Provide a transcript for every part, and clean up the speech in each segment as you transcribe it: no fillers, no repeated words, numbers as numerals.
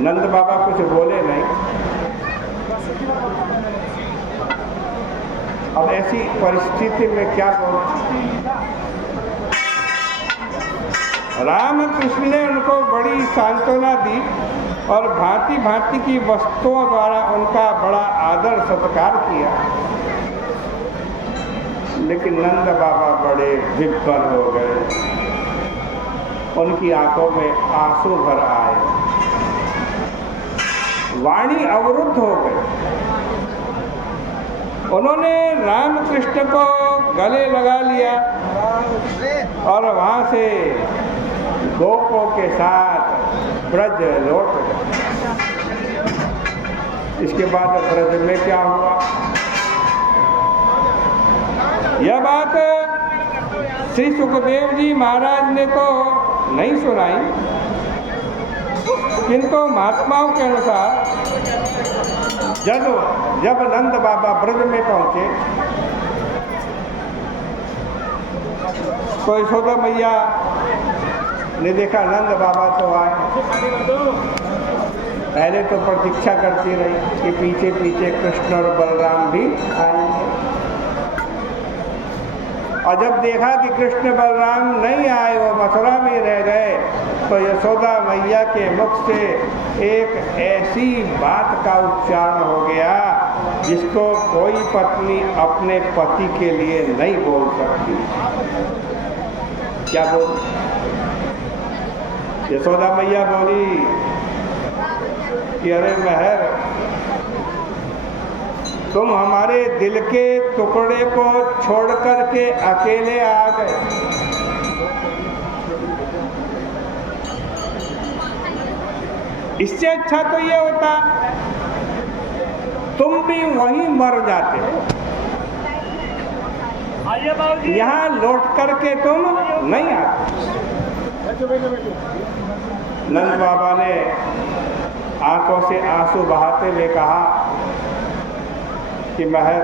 नंद बाबा कुछ बोले नहीं। अब ऐसी परिस्थिति में क्या बोले? रामकृष्ण ने उनको बड़ी सांत्वना दी और भांति भांति की वस्तुओं द्वारा उनका बड़ा आदर सत्कार किया। लेकिन नंद बाबा बड़े विभ्वल हो गए, उनकी आंखों में आंसू भर आए, वाणी अवरुद्ध हो गई। उन्होंने रामकृष्ण को गले लगा लिया और वहां से गोपों के साथ ब्रज लौट गए। इसके बाद ब्रज में क्या हुआ, यह बात श्री सुखदेव जी महाराज ने तो नहीं सुनाई, किंतु महात्माओं के अनुसार जब नंद बाबा ब्रज में पहुंचे तो यशोदा मैया ने देखा नंद बाबा तो आए। पहले तो प्रतीक्षा करती रही कि पीछे पीछे कृष्ण और बलराम भी आएंगे, और जब देखा कि कृष्ण बलराम नहीं आए, वो मथुरा में रह गए, तो यशोदा मैया के मुख से एक ऐसी बात का उच्चारण हो गया जिसको कोई पत्नी अपने पति के लिए नहीं बोल सकती। क्या बोल? यशोदा मैया बोली कि अरे महर, तुम हमारे दिल के टुकड़े को छोड़ करके अकेले आ गए। इससे अच्छा तो ये होता तुम भी वहीं मर जाते, यहाँ लौट करके तुम नहीं आते। नंद बाबा ने आंखों से आंसू बहाते हुए कहा कि महर,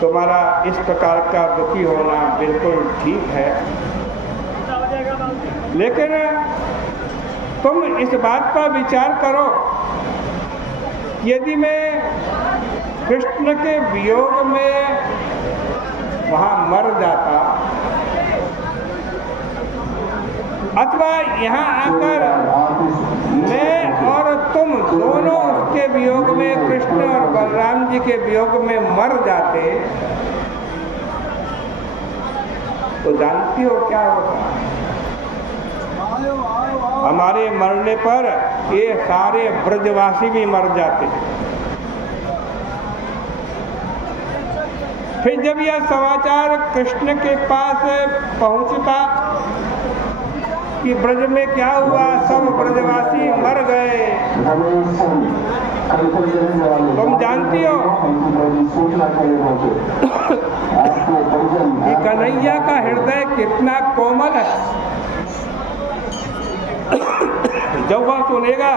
तुम्हारा इस प्रकार का दुखी होना बिल्कुल ठीक है, लेकिन तुम इस बात पर विचार करो, यदि मैं कृष्ण के वियोग में वहाँ मर जाता अथवा यहाँ आकर मैं और तुम दोनों उसके वियोग में, कृष्ण और बलराम जी के वियोग में मर जाते, तो जानती हो क्या होता? हमारे मरने पर ये सारे ब्रजवासी भी मर जाते। फिर जब यह समाचार कृष्ण के पास पहुंचता कि ब्रज में क्या हुआ, सब ब्रजवासी मर गए, तुम जानती हो कि कन्हैया का हृदय कितना कोमल है। जब वह सुनेगा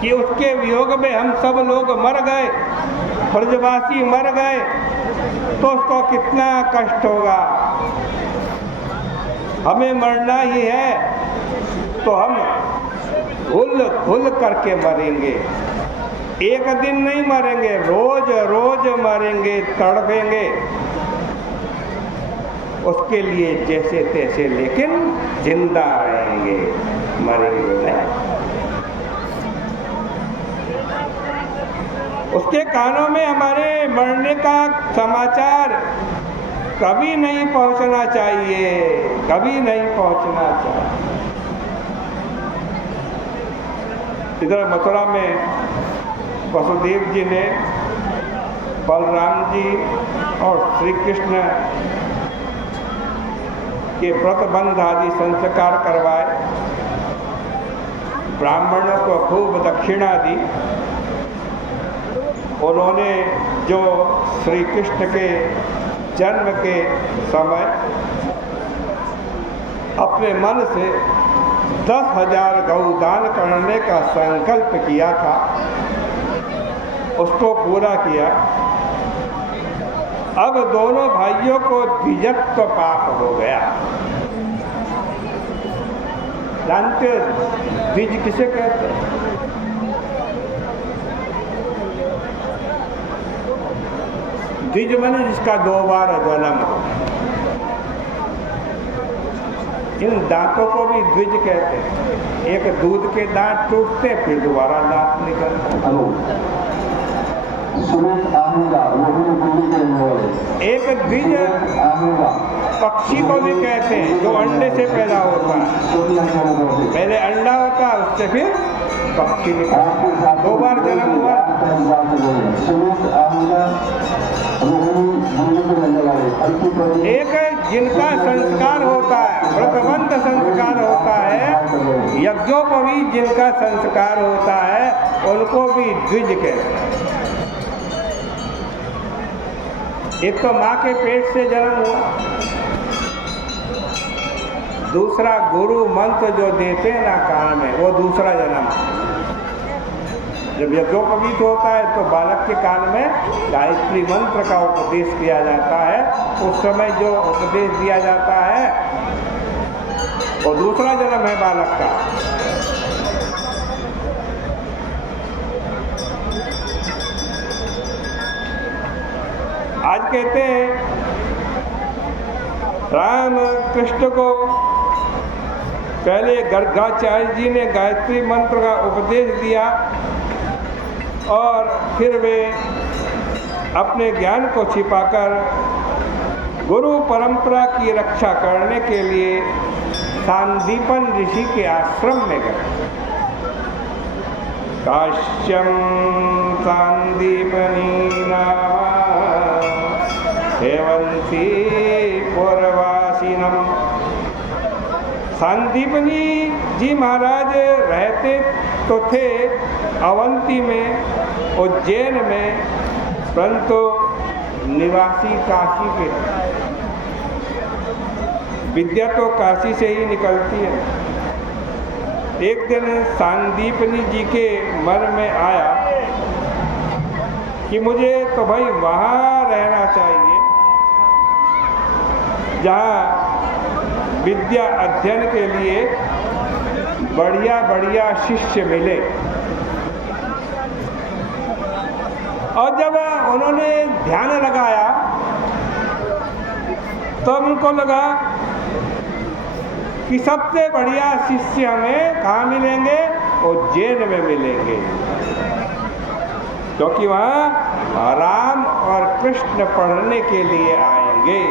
कि उसके वियोग में हम सब लोग मर गए, ब्रजवासी मर गए, तो उसको कितना कष्ट होगा। हमें मरना ही है तो हम घुल करके मरेंगे, एक दिन नहीं मरेंगे, रोज रोज मरेंगे, तड़पेंगे, उसके लिए जैसे तैसे, लेकिन जिंदा रहेंगे, मरेंगे नहीं। उसके कानों में हमारे मरने का समाचार कभी नहीं पहुंचना चाहिए, कभी नहीं पहुंचना चाहिए। इधर मथुरा में वसुदेव जी ने बलराम जी और श्री कृष्ण के व्रत बंध आदि संस्कार करवाए, ब्राह्मणों को खूब दक्षिणा दी। उन्होंने जो श्री कृष्ण के जन्म के समय अपने मन से 10,000 गौदान करने का संकल्प किया था, उसको पूरा किया। अब दोनों भाइयों को द्विजत्व प्राप्त हो गया। जानते हो द्विज किसे कहते हैं? द्विज माने जिसका 2 बार जन्म हो। इन दांतों को भी द्विज कहते हैं। एक दूध के दांत टूटते फिर दोबारा दांत निकलते। एक द्विज पक्षी को भी कहते हैं जो अंडे से पैदा होता है। पहले अंडा होता है, उससे फिर पक्षी निकलता, 2 बार जन्म हुआ। एक जिनका संस्कार होता है, व्रतबंध संस्कार होता है, यज्ञोपवीत जिनका संस्कार होता है, उनको भी द्विज कहते हैं। एक तो माँ के पेट से जन्म हुआ, दूसरा गुरु मंत्र जो देते हैं ना कान में, वो दूसरा जन्म। जब यज्ञोपवीत होता है तो बालक के कान में गायत्री मंत्र का उपदेश किया जाता है। उस समय जो उपदेश दिया जाता है वो दूसरा जन्म है बालक का। आज कहते हैं राम कृष्ण को पहले गर्गाचार्य जी ने गायत्री मंत्र का उपदेश दिया और फिर वे अपने ज्ञान को छिपाकर गुरु परंपरा की रक्षा करने के लिए सांदीपन ऋषि के आश्रम में गए। काश्यम सांदीपनी नामा हेवंती पूर्वासीनम। सांदीपनी जी महाराज रहते तो थे अवंती में, उज्जैन में, परंतु निवासी काशी के। विद्या तो काशी से ही निकलती है। एक दिन सांदीपनी जी के मन में आया कि मुझे तो भाई वहाँ रहना चाहिए जहाँ विद्या अध्ययन के लिए बढ़िया बढ़िया शिष्य मिले। और जब उन्होंने ध्यान लगाया तो उनको लगा कि सबसे बढ़िया शिष्य हमें कहाँ मिलेंगे? उज्जैन में मिलेंगे, क्योंकि वहाँ राम और कृष्ण पढ़ने के लिए आएंगे।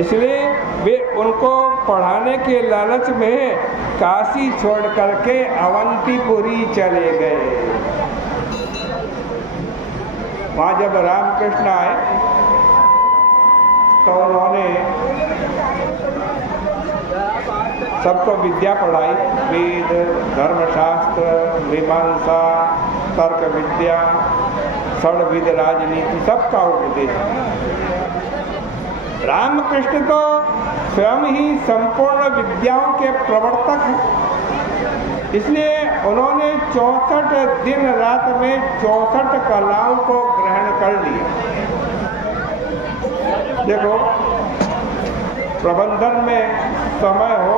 इसलिए वे उनको पढ़ाने के लालच में काशी छोड़ करके अवंतीपुरी चले गए। वहाँ जब रामकृष्ण आए तो उन्होंने सबको विद्या पढ़ाई, वेद, धर्मशास्त्र, मीमांसा, तर्क विद्या, षड्विध राजनीति, सबका उपदेश दिया। रामकृष्ण तो स्वयं ही संपूर्ण विद्याओं के प्रवर्तक हैं। इसलिए उन्होंने 64 दिन रात में 64 कलाओं को ग्रहण कर लिया। देखो, प्रबंधन में समय हो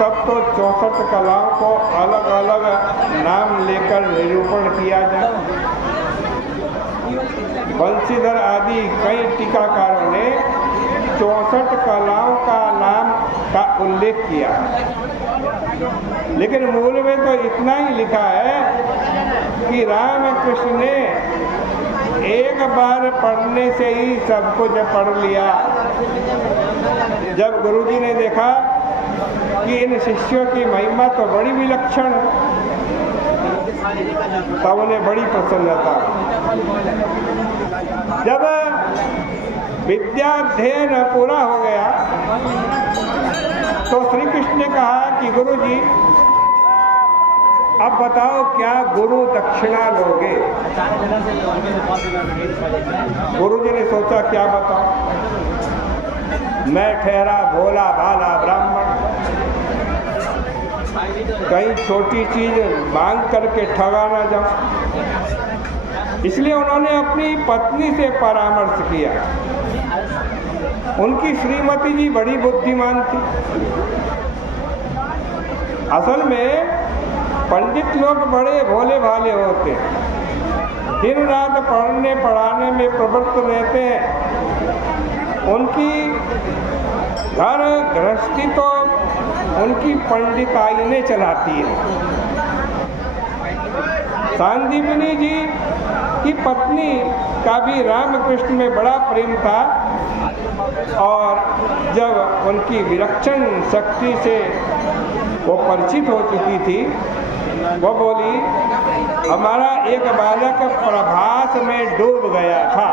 तब तो 64 कलाओं को अलग अलग नाम लेकर निरूपण किया जाए। बंशीधर आदि कई टीकाकारों ने 64 कलाओं का नाम का उल्लेख किया, लेकिन मूल में तो इतना ही लिखा है कि रामकृष्ण ने एक बार पढ़ने से ही सब कुछ पढ़ लिया। जब गुरुजी ने देखा कि इन शिष्यों की महिमा तो बड़ी विलक्षण है, तब उन्हें बड़ी प्रसन्नता। जब विद्याध्ययन पूरा हो गया तो श्री कृष्ण ने कहा कि गुरुजी, अब बताओ क्या गुरु दक्षिणा लोगे? गुरुजी ने सोचा क्या बताओ, मैं ठहरा भोला भाला ब्राह्मण, कहीं छोटी चीज मांग करके ठगा ना जाऊं। इसलिए उन्होंने अपनी पत्नी से परामर्श किया। उनकी श्रीमती जी बड़ी बुद्धिमान थी। असल में पंडित लोग बड़े भोले भाले होते हैं, दिन रात पढ़ने पढ़ाने में प्रवृत्त रहते हैं। उनकी घर गृहस्थी तो उनकी पंडिताई ने चलाती है। सांदीपनी जी की पत्नी का भी रामकृष्ण में बड़ा प्रेम था और जब उनकी विलक्षण शक्ति से वो परिचित हो चुकी थी, वो बोली हमारा एक बालक प्रभास में डूब गया था,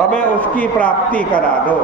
हमें उसकी प्राप्ति करा दो।